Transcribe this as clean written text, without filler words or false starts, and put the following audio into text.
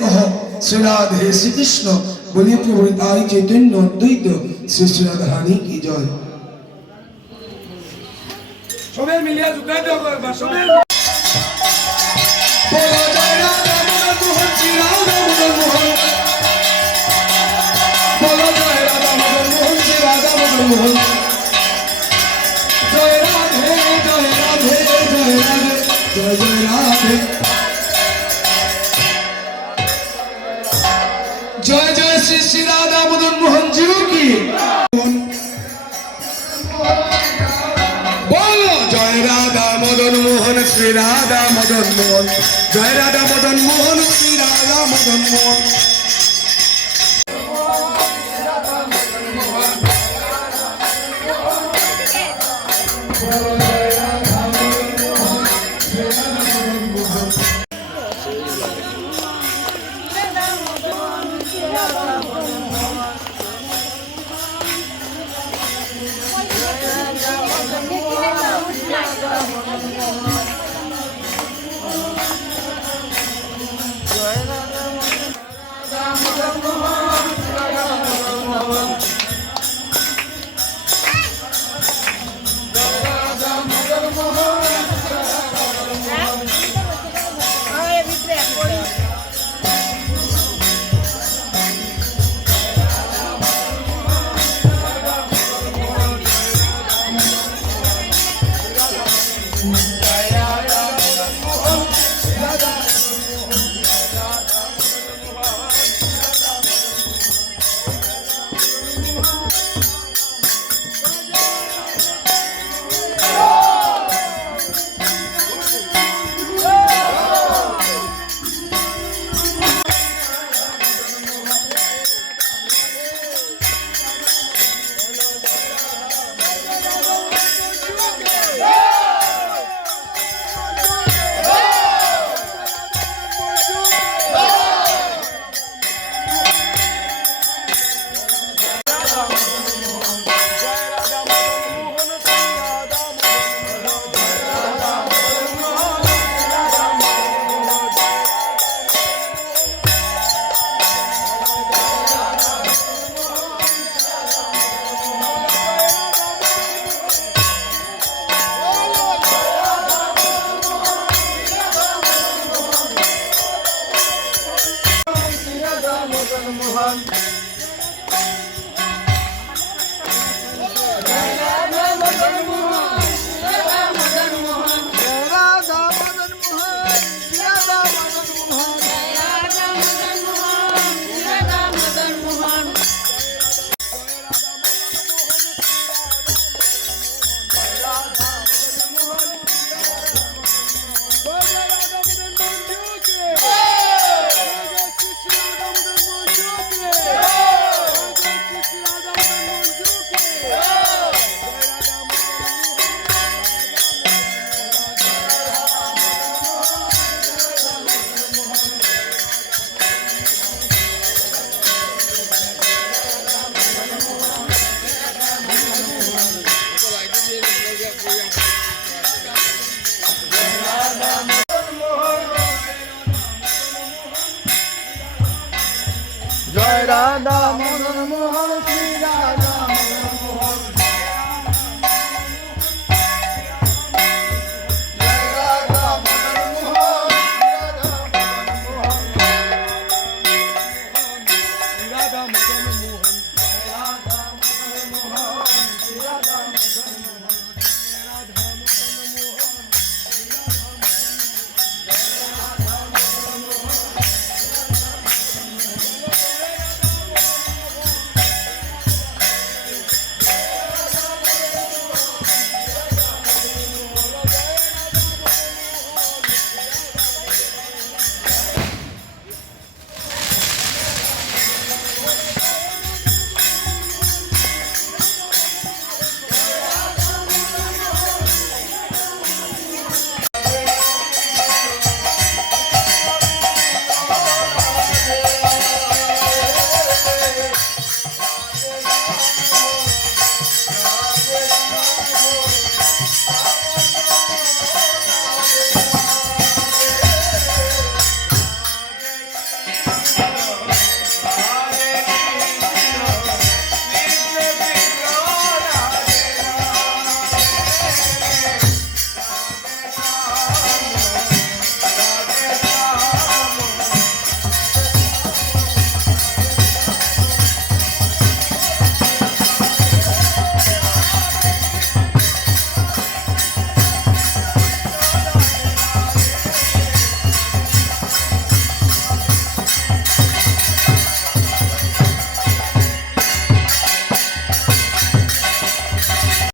कह श्री राधे श्री कृष्ण बोलिए प्रभु निताई चैतन्य अद्वैत श्री श्री राधा रानी की जय। সবাই মিলিয়ে জুতাই দাও একবার সবাই बोलो जय राधा मदन मोहन श्री राधा मदन मोहन बोलो जय राधा मदन मोहन श्री राधा मदन मोहन जय राधे जय राधे जय राधे जय जय राधे जय जय श्री श्री राधा मदन मोहन जी की बोलो जय राधा मदन मोहन श्री राधा मदन मोहन जय राधा मदन मोहन श्री राधा मदन मोहन